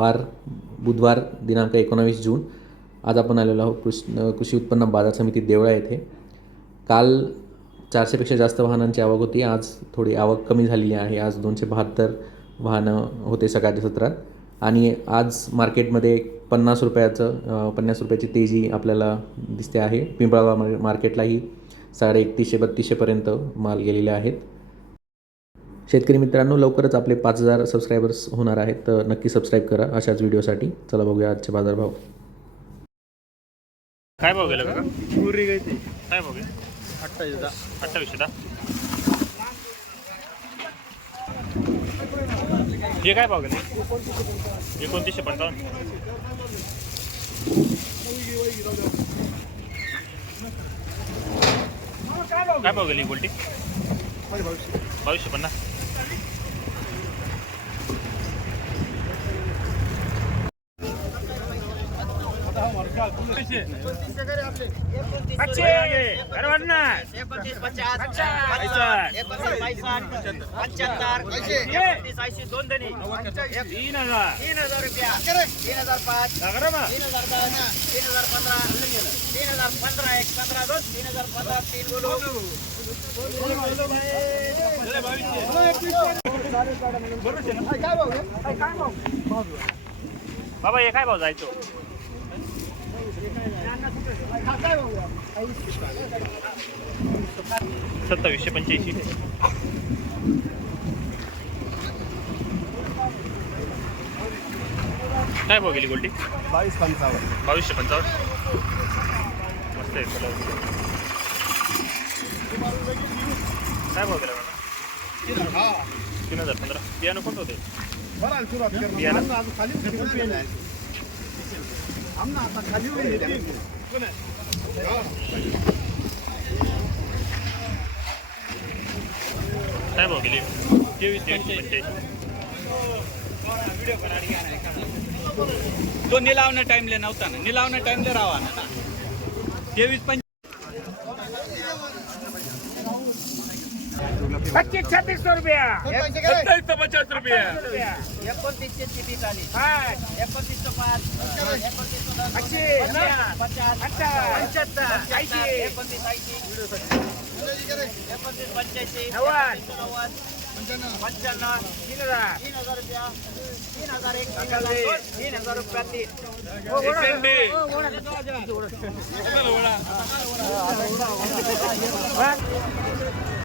वार बुधवार दिनांक एकोणावीस जून. आज आपण आलेलो आहोत कृष्ण कृषी उत्पन्न बाजार समिती देवळा येथे. काल चारशेपेक्षा जास्त वाहनांची आवक होती. आज थोडी आवक कमी झालेली आहे. आज दोनशे बहात्तर वाहनं होते सकाळच्या सत्रात. आणि आज मार्केटमध्ये पन्नास रुपयाचं पन्नास रुपयाची तेजी आपल्याला दिसते आहे. पिंपळगाव मार्केटलाही साडे एकतीसशे बत्तीसशेपर्यंत माल गेलेले आहेत. शेतकरी मित्रांनो लवकरच आपले पाच हजार सबस्क्रायबर्स होणार आहेत तर नक्की सबस्क्राईब करा अशाच व्हिडिओसाठी चला बघूया आजचे बाजारभाव काय भाव गेला पुरी काय भाव गेला? अठ्ठावीस दहा अठ्ठावीसशे दहा हे काय भाव गेले? एकोणतीसशे पंचावन्न. काय भाव गेली गोल्टी? बावीसशे पन्नास अच्छे आगे घर वाढना एकोणतीस पचास पचास. एकोणतीस पैसष्ट पंच्याहत्तर एकोणतीस ऐंशी दोन दणी तीन हजार तीन हजार रुपया तीन हजार पाच तीन हजार दस तीन हजार पंधरा तीन हजार पंधरा एक पंधरा दोन तीन हजार पंधरा तीन बोलू बाबा हे काय भाऊ जायचो? सत्तावीसशे पंच्याऐंशी. काय भाव गेली गोल्टी बावीस पंचावन्न. बावीसशे पंचावन्न. मस्त आहे काय भाव गेला तीन हजार पंधरा. बियाणं कोणतं होते? बियाणं? काय भाव गेली? तेवीस तो निलावण्या टाइमले नव्हता ना. निलावण्या टाइमले राहा ना. तेवीस पंच पच्चीस छत्तीस सौ रुपया. सत्ताईस सौ पचास रुपया. एकोणतीसशे चिठीत आली एकोणतीस पाच एकोणतीस अच्छे पचास पंच्याहत्तर एकोणतीस ऐंशी. एकोणतीस पंच्याऐंशी नव्वद. नव्वद पंच्याण्णव. तीन हजार. तीन हजार रुपया. तीन हजार एक तीन हजार दोन, तीन हजार रुपया तीन.